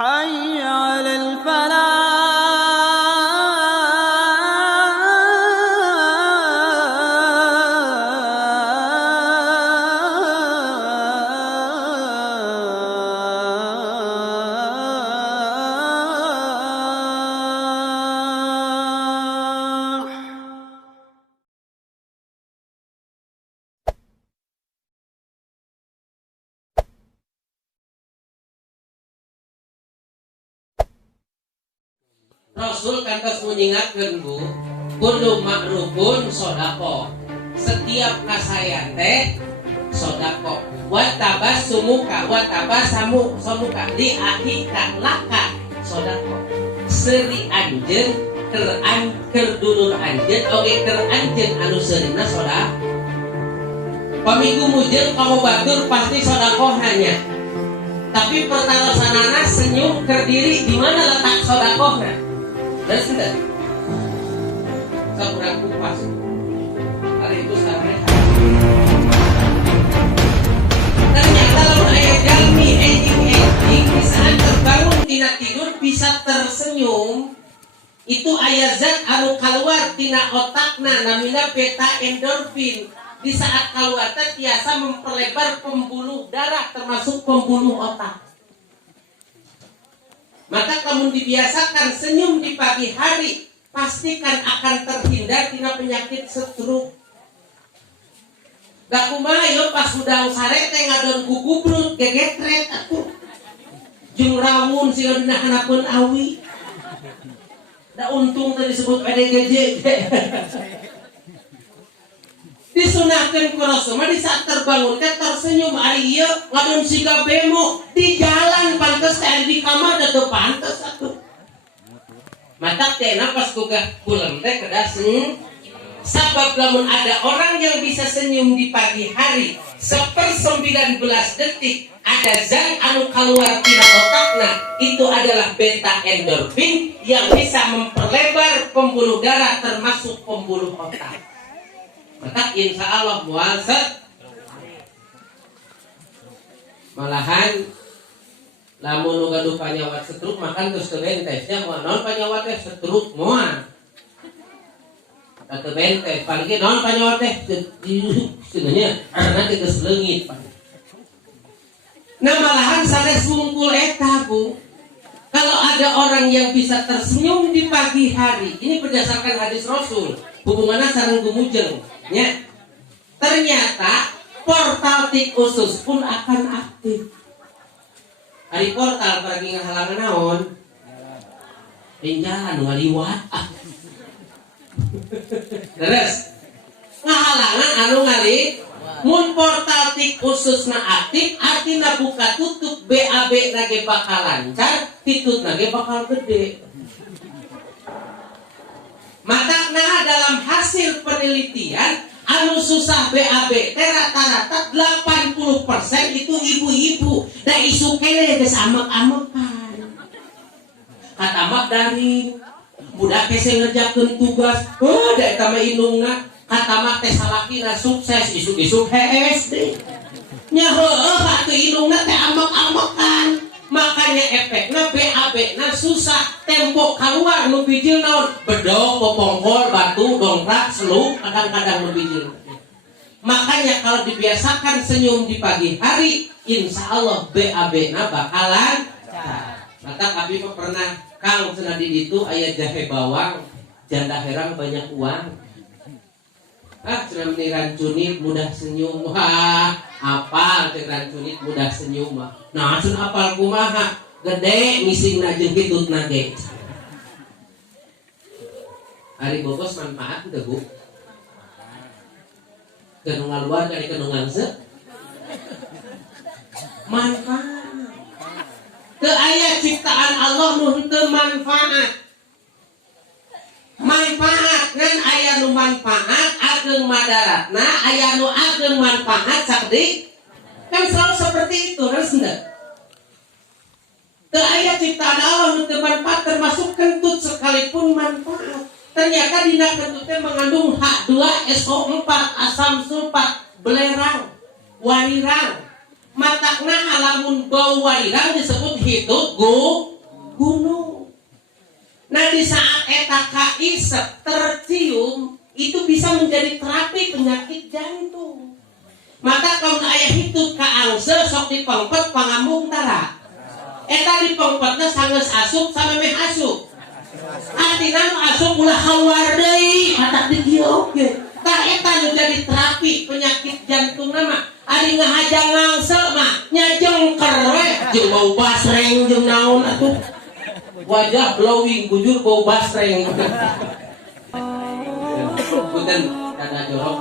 حي على الفلاح. Rasul kantos mengingatkan bu, kudu makrufun sodako. Setiap kasayan teh sodako. Watabas sumuka, watabas samuka di akika laka sodako. Seri anjen kerdulur anjen, oke keranjen anu serina soda. Paminggu mujeng kamu batur pasti sodako hanya. Tapi pertalasanana senyum kerdiri di mana letak sodakohnya? Dan sudah saya kurang kupas hari itu sampai ternyata lalu ayah jalmi ending di saat terbangun tina tidur bisa tersenyum itu ayah zat anu keluar tina otakna namina beta endorfin. Di saat keluar tiasa memperlebar pembuluh darah termasuk pembuluh otak. Maka kamu dibiasakan senyum di pagi hari, pastikan akan terhindar tina penyakit stroke. Gak kumaha yo pas udang sare teh ngadon gugubrut gegetret atuh. Jeung rawun siga dina hanapeun awi. Da untung teh disebut PDGJ. Disunahkeun ku Rasul mah di saat terbangun teh tersenyum ari ieu ngadon siga bemo di jalan pantes teh di kamar teh pantes atuh. Mata teh pas gugah pulang teh kedah sabab lamun ada orang yang bisa senyum di pagi hari 1/19 detik ada zat anu keluar tina otakna itu adalah beta endorfin yang bisa memperlebar pembuluh darah termasuk pembuluh otak. Maka insya Allah muasat malahan lamun nu gaduh panyawat setruk makan terus kebentesnya moal naon panyawat teh setruk moal teu bentes paling naon panyawat teh sebenarnya karena teh geus leungit. Nah malahan sanes wungkul eta Bu. Kalau ada orang yang bisa tersenyum di pagi hari, ini berdasarkan hadis Rasul, hubungannya sareng gumujeng. Ya. Ternyata portal tik usus pun akan aktif. Hari portal pergi ngahalangan naon? Jalan ngaliwat. Terus ngahalangan anu ngali mun portal tik ususna aktif artina buka tutup BAB nage bakal lancar, titut nage bakal gede. Makanya dalam hasil penelitian anu susah BAB teh rata-rata 80% itu ibu-ibu. Da isu kene geus amek-amekan. Katamak dari budak teh ngerjakeun tugas, da eta mah indungna. Katamak teh salakina sukses isuk-isuk HSD. Nya heueuh atuh indungna teh amek-amekan. Makanya efeknya BAB na susah tempo keluar nu bijil naon bedog, popongkol, batu, dongkrak, seluk kadang-kadang nu bijil. Makanya kalau dibiasakan senyum di pagi hari insya Allah BAB na bakalan maka kami pernah kang cenah di itu aya jahe bawang janda herang banyak uang. Cenah meni rancunit mudah senyum. Wah, apal teh rancunit mudah senyum mah. Nah, sun apal kumaha? Gede misingna jeung kitutna ge. Ari bogos manfaat teu Bu? Keun ngaluar kali keun ngangse. Manfaat. Teu aya ciptaan Allah nu henteu manfaat. Manfaat kan aya nu manfaat ageng madaratna aya nu ageng manfaat sakdi kan selalu seperti itu harus enggak teu aya ciptaan Allah nu teu manfaat termasuk kentut sekalipun manfaat ternyata dina kentut teh mengandung H2SO4 asam sulfat belerang warirang matakna alamun bau warirang disebut hitut gunung. Nah di saat eta kaisep tercium itu bisa menjadi terapi penyakit jantung. Maka kalau ayah hitut ka angse sok dipengpet pangambung tara. Eta dipengpetna sanggeus asup samemeh asup. Artina nu asup ulah keluar deui, matak di dieu oge. Tah eta nu jadi terapi penyakit jantung nama. Ari ngahajang ngangse mah nyajengker we jeung bau basreng jeung naon atuh. Wajah glowing bujur bau basreng. Punten kata jorok